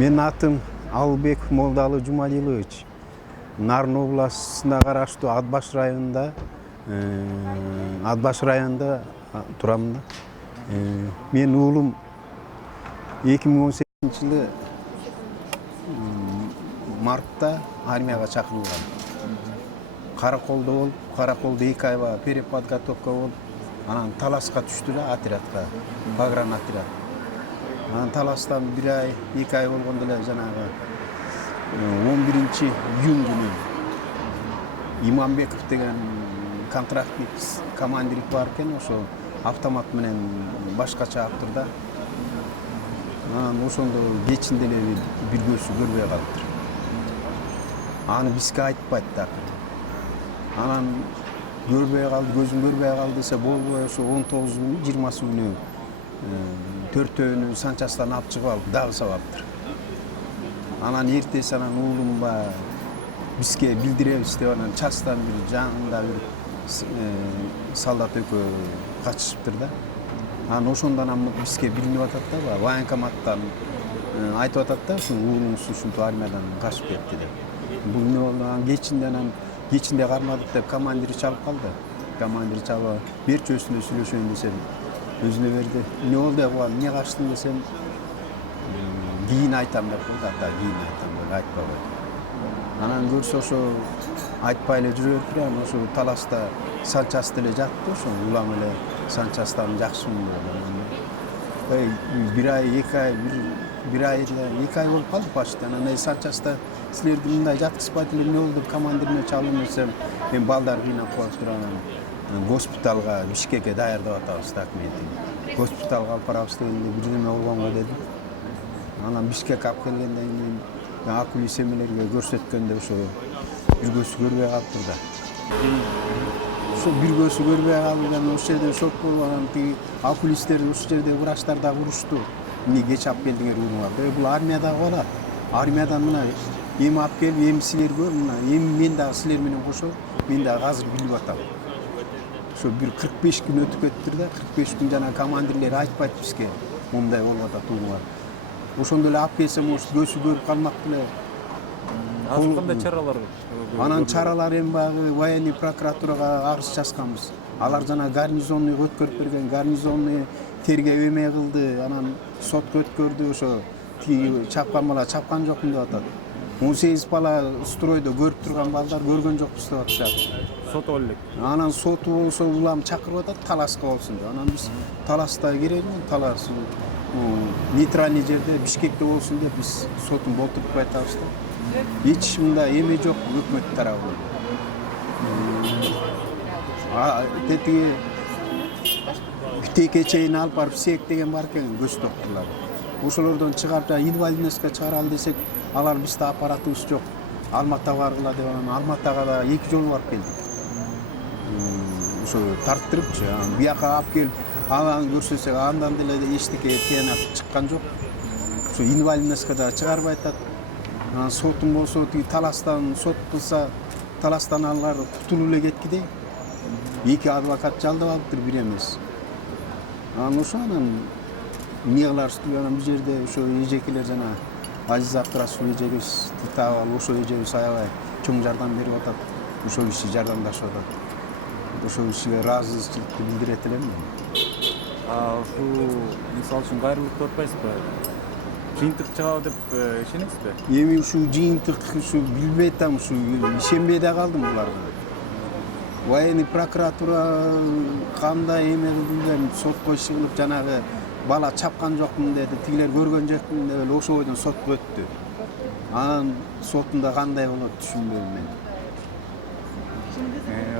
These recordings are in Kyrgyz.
Менин атым Албек Молдалы Жумадилович. Нарын областына караштуу Атбаш районунда турам да. Менин уулум 2018-жылы мартта армияга чакырылган. Караколдо болуп, Караколдо 2 айга переподготовка болуп, анан Таласка түштү да отрядка, погранотряд. Анан Таластан 1 ай, 2 ай болгондо эле жанагы 11-июнь күнү Иманбеков деген контрактник командир бар экен, ошо автомат менен башкача аптыр да. Анан ошондо кечинде эле бир көзү көрбөй калыптыр. Аны бизге айтпайт да. Анан көрбөй калды, көзүм көрбөй калды десе болбой, ошо 19-20 күнү төртөөнү Санчастан алып чыгып алып дагы сабаптыр. Анан эртеси анан уулум бизге билдиребиз деп анан частан бир жанында бир солдат экөө качышыптыр да. Анан ошондон бизге билинип атат да, военкоматтан айтып атат да, уулуңуз ушинтип армиядан качып кетти деп. Бул эмне болду? Анан кечинде кармадык деп командир чалып калды. Командир чалып, берчи өзүнө сүйлөшөйүн десем, өзүнө берди. Эмне болду деп, эмне качтың десем, кийин айтам деп койду, кийин айтам деп айтпай койду. Анан көрсө ошо айтпай эле жүрө бериптир, анан ошо Таласта Санчаста эле жатты, ошо улам эле Санчастан жакшымын деп. Бир ай, 2 ай, бир ай эле 2 ай болуп калды почти. Анан Санчаста силерди мындай жаткызбайт эле, эмне болду деп командирине чалдым десем, мен балдар кыйнап коюптур, анан госпиталга, Бишкекке даярдап атабыз документин. Госпиталга алып барабыз дегенде бирдеме болгонго дедим. Анан Бишкекке алып келгенден кийин окулист эмелерге көрсөткөндө ошо бир көзү көрбөй калыптыр да. Ошо бир көзү көрбөй калган, ошол жерде шок болуп, анан тиги окулисттер ошол жерде врачтар да урушту. Эмне кеч алып келдиңер уулуңа? Бул армиядагы бала. Армиядан мына эми алып келип, эми силер көр, мына эми мен дагы силер менен кошо, мен дагы азыр билип атам. Ошо бир 45 күн өтүп кетиптир да, 45 күн жана командирлер айтпайт бизге, момундай болуп атат уулуңар. Ошондо эле алып келсем, ошо көзү көрүп калмак эле. Азыр кандай чаралар? Анан чаралар эми баягы военный прокуратурага арыз жазганбыз. Алар жана гарнизонный өткөрүп берген, гарнизонный тергөө эме кылды, анан сотко өткөрдү, ошо тиги чапкан бала чапкан жокмун деп атат. 18 бала стройдо көрүп турган балдар көргөн жокпуз деп атышат. Соту элек. Анан соту болсо улам чакырып атат, Таласка болсун деп. Анан биз Таласта керекми? Талас нейтральный жерде, Бишкекте болсун деп биз сотун болтуртпай атабыз да. Эч мындай эме жок өкмөт тарабынан. Тетиги Бүтекке чейин алып барып СЭК деген бар экен, көз доктурлар. Ошолордон чыгарып, инвалидностька чыгаралы десек, алар бизде аппаратыбыз жок. Алматага баргыла деп, анан Алматага да 2 жолу барып келдик. Ошо тарттырыпчы, бияка алып келип, анан көрсөтсөк, андан деле эчтеке тыянак чыккан жок. Ошо инвалидностька да чыгарбай атат. Анан сотун болсо, тиги Таластан сот кылса, Таластан алар кутулуп эле кеткидей. 2 адвокат жалдап алыптыр, бир эмес. Анан ошо эмне кыларбыз деп, анан бул жерде ошо эжекелер жана Азиз Абдрасул эжебиз таап алып, ошо эжебиз аябай чоң жардам берип атат. Ошол киши жардамдашып атат. Ошол кишиге ыраазычылыкты билдирет элем. Ушул мисалы үчүн кайрылыктуу атпайсызбы? Жыйынтык чыгабы деп ишенесизби? Эми ушул жыйынтык билбей атам, ишенбей да калдым буларга. Военный прокуратура кандай эме билбейм, сотко иш кылып жанагы бала чапкан жокмун деди, тигилер көргөн жокмун деп эле ошол бойдон сотко өттү. Анан сотунда кандай болот түшүнбөйм мен.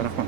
Рахмат.